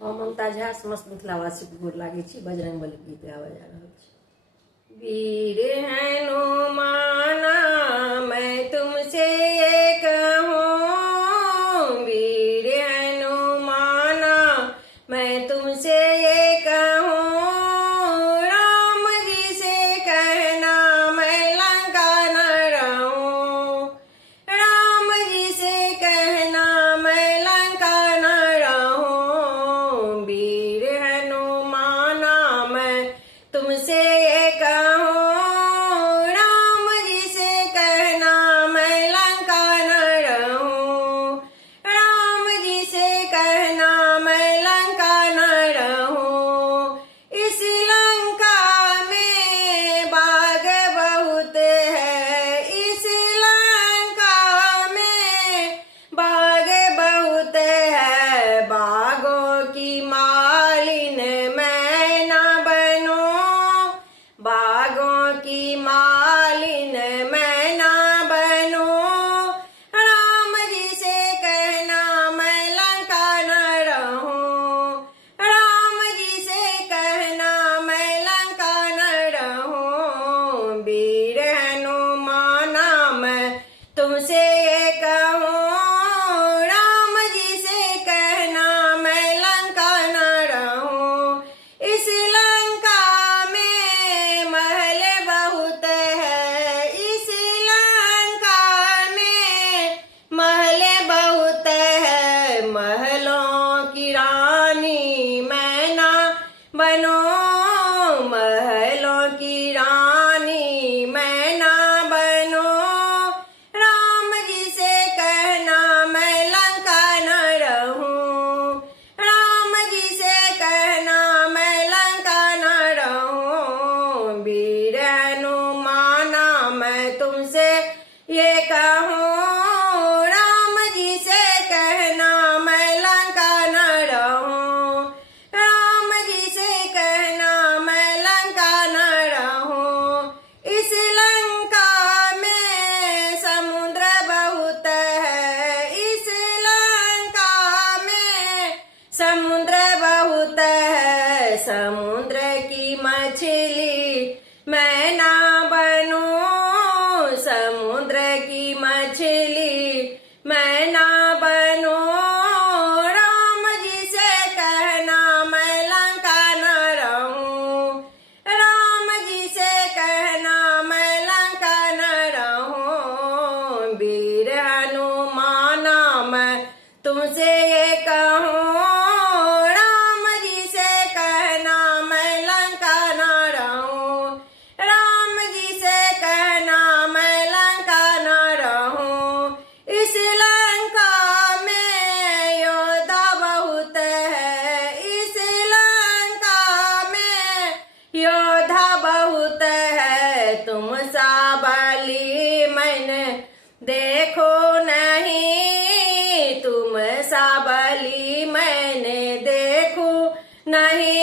हम ममता झा समस्त मिथिलावासी को गोर लागे छी। बजरंगबली गीत गावे जा रहल छी। वीर हनुमाना मैं तुमसे ये कहूँ, वीर हनुमाना मैं तुमसे ये कहूँ, राम जी से कहना मैं लंका न रहूँ, राम जी से कहना मैं लंका न रहूँ, वीर हनुमाना मैं तुमसे ये कहूँ, राम जी से कहना मैं लंका न रहूँ, राम जी से कहना मैं लंका न रहूँ। इस लंका में बाघ बहुत है, इस लंका में बाघ बहुत है, बाघों की मालिन मैं न बनूं, बाघों की मालिन मैं न बनूं, राम जी से कहना मैं लंका न रहूं, राम जी से कहना मैं लंका न रहूं, वीर हनुमाना मैं तुमसे ये कहूँ, राम जी से कहना मैं लंका न रहूं। इस लंका में महल बहुत है, इस लंका में महल बहुत है, महलों की रानी मैं ना बनूं, महलों की रानी मैं ना बनूं, राम जी से कहना मैं लंका न रहूं, राम जी से कहना मैं लंका न रहूं, वीर हनुमाना मैं तुमसे ये कहूँ, राम जी से कहना मैं लंका न रहूं, राम जी से कहना मैं लंका न रहूं। इस लंका में समुद्र बहुत है, इस लंका में समुद्र बहुत है, समुद्र की मछली मैं ना बनूं, समुद्र की मछली मैं ना बनूं, राम जी से कहना मैं लंका न रहूं, राम जी से कहना मैं लंका न रहूं, वीर हनुमाना मैं तुमसे ये कहूँ, राम जी से कहना मैं लंका न रहूं, राम जी से कहना मैं लंका न रहूं। इस लंका में योद्धा बहुत है, इस लंका में योद्धा बहुत है, तुम सा बली मैंने देखो नहीं, तुम सा बली मैंने देखो नहीं,